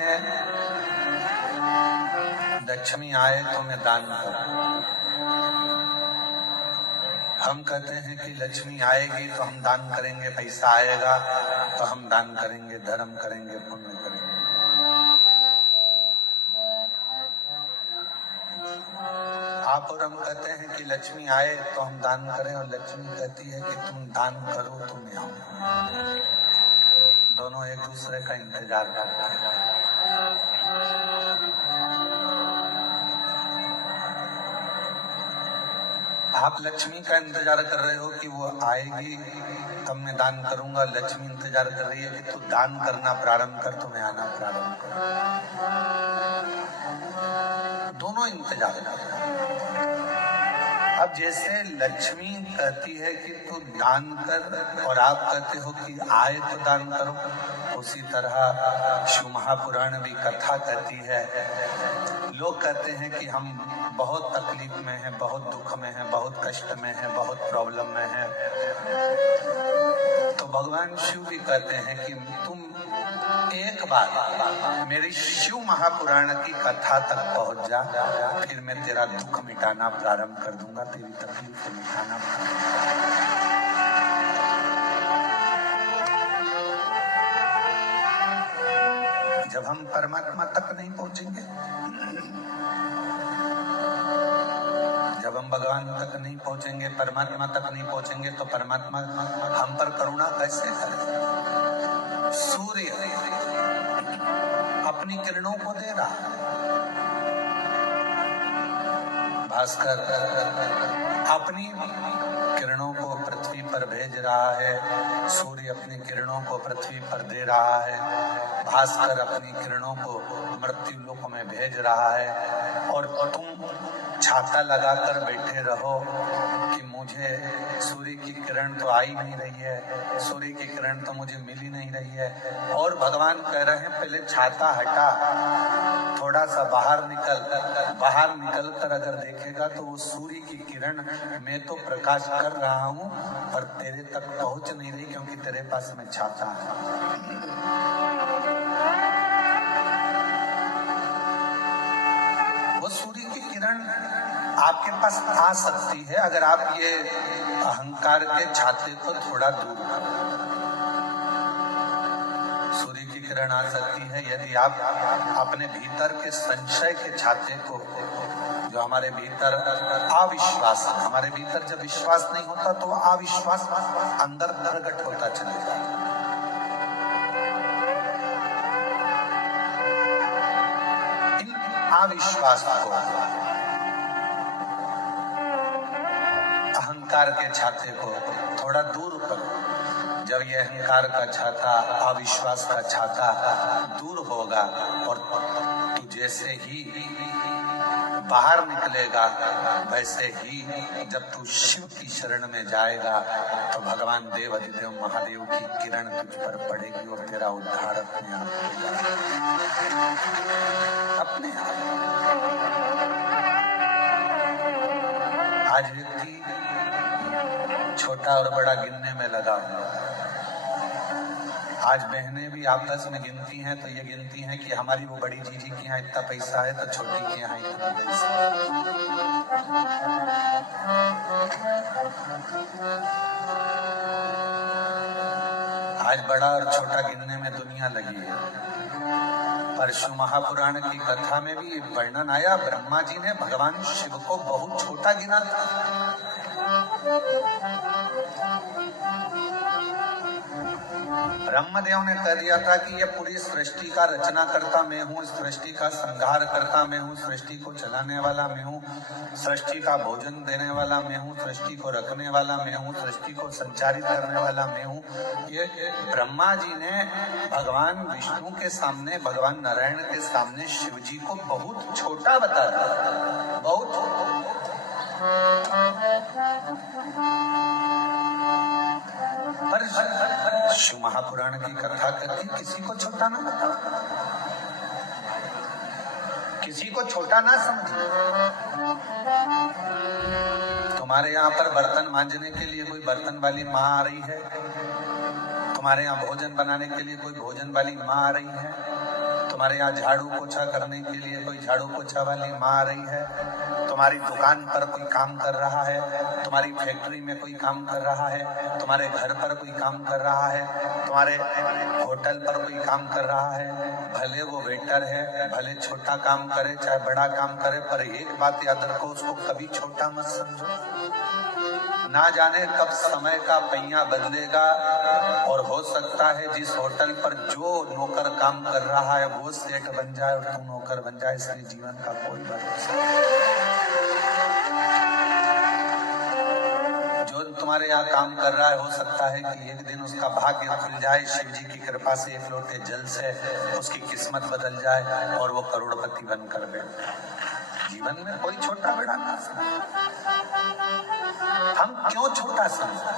हैं लक्ष्मी आए तो मैं दान करूं। हम कहते हैं कि लक्ष्मी आएगी तो हम दान करेंगे, पैसा आएगा तो हम दान करेंगे, धर्म करेंगे, पुण्य करेंगे। आप और हम कहते हैं कि लक्ष्मी आए तो हम दान करें, और लक्ष्मी कहती है कि तुम दान करो तो मैं आऊं। दोनों एक दूसरे का इंतजार करते हैं। आप लक्ष्मी का इंतजार कर रहे हो कि वो आएगी तब मैं दान करूंगा, लक्ष्मी इंतजार कर रही है कि तू दान करना प्रारंभ कर तो मैं आना प्रारंभ करूं। दोनों इंतजार कर रहे हैं। अब जैसे लक्ष्मी कहती है कि तू दान कर और आप कहते हो कि आए तो दान करो, उसी तरह शिव महापुराण भी कथा कहती है। लोग कहते हैं कि हम बहुत तकलीफ में हैं, बहुत दुख में हैं, बहुत कष्ट में हैं, बहुत प्रॉब्लम में हैं, तो भगवान शिव भी कहते हैं कि तुम एक बार मेरी शिव महापुराण की कथा तक पहुंच जा, फिर मैं तेरा दुख मिटाना प्रारंभ कर दूंगा, तेरी तकलीफ को मिटाना प्रारंभ। जब हम परमात्मा तक नहीं पहुंचेंगे, जब हम भगवान तक नहीं पहुंचेंगे, परमात्मा तक नहीं पहुंचेंगे, तो परमात्मा हम पर करुणा कैसे करे? सूर्य अपनी किरणों को दे रहा है, भास्कर अपनी किरणों को पृथ्वी पर भेज रहा है, सूर्य अपनी किरणों को पृथ्वी पर दे रहा है, भास्कर अपनी किरणों को मृत्यु लोक में भेज रहा है, और तुम छाता लगाकर बैठे रहो कि मुझे सूर्य की किरण तो आ ही नहीं रही है, सूर्य की किरण तो मुझे मिल ही नहीं रही है। और भगवान कह रहे हैं पहले छाता हटा, थोड़ा सा बाहर निकल कर अगर देखेगा तो वो सूर्य की किरण मैं तो प्रकाश कर रहा हूँ और तेरे तक पहुंच नहीं रही, क्योंकि तेरे पास में छाता है। वो सूर्य की किरण आपके पास आ सकती है अगर आप ये अहंकार के छाते को थोड़ा दूर करो। सूर्य की किरण आ सकती है यदि आप अपने भीतर के संशय के छाते को, जो हमारे भीतर अविश्वास, हमारे भीतर जब विश्वास नहीं होता तो अविश्वास अंदर प्रकट होता चला जाता है। इन अविश्वास को, अहंकार के छाते को थोड़ा दूर करो। जब ये अहंकार का छाता, अविश्वास का छाता दूर होगा और तू जैसे ही बाहर निकलेगा, वैसे ही जब तू शिव की शरण में जाएगा तो भगवान देव अधिदेव महादेव की किरण तुझ पर पड़ेगी और तेरा उद्धार अपने आप होगा, अपने आप। आज व्यक्ति छोटा और बड़ा गिनने में लगा हुआ है। आज बहनें भी आपस में गिनती हैं तो ये गिनती हैं कि हमारी वो बड़ी जीजी के यहाँ इतना पैसा है तो छोटी के यहाँ इतना पैसा है। आज बड़ा और छोटा गिनने में दुनिया लगी है। पर शिव महापुराण की कथा में भी वर्णन आया, ब्रह्मा जी ने भगवान शिव को बहुत छोटा गिना था। ब्रह्मदेव ने कह दिया था कि ये पूरी सृष्टि का रचना करता मैं हूँ, सृष्टि का संहार करता मैं हूँ, सृष्टि को चलाने वाला मैं हूँ, सृष्टि का भोजन देने वाला मैं हूँ, सृष्टि को रखने वाला मैं हूँ, सृष्टि को संचारित करने वाला मैं हूँ। ये ब्रह्मा जी ने भगवान विष्णु के सामने, भगवान नारायण के सामने शिव जी को बहुत छोटा बता दिया, बहुत। पर शिव महापुराण की कथा करके किसी को छोटा ना बताओ, किसी को छोटा ना समझिए। तुम्हारे यहाँ पर बर्तन मांजने के लिए कोई बर्तन वाली माँ आ रही है, तुम्हारे यहाँ भोजन बनाने के लिए कोई भोजन वाली माँ आ रही है, तो तुम्हारे यहाँ झाड़ू पोछा करने के लिए कोई झाड़ू पोछा वाली माँ आ रही है, तुम्हारी दुकान पर कोई काम कर रहा है, तुम्हारी फैक्ट्री में कोई काम कर रहा है, तुम्हारे घर पर कोई काम कर रहा है, तुम्हारे होटल पर कोई काम कर रहा है, भले वो वेटर है, भले छोटा काम करे चाहे बड़ा काम करे, पर एक बात याद रखो, उसको कभी छोटा मत समझो। ना जाने कब समय का पहिया बदलेगा और हो सकता है जिस होटल पर जो नौकर काम कर रहा है वो सेठ बन जाए और तू नौकर बन जाए। इसलिए जीवन का कोई भरोसा नहीं। जो तुम्हारे यहाँ काम कर रहा है हो सकता है कि एक दिन उसका भाग्य खुल जाए, शिव जी की कृपा से एक लोटे जल से उसकी किस्मत बदल जाए और वो करोड़पति बनकर बैठे। जीवन में कोई छोटा बड़ा ना, हम क्यों छोटा समझते?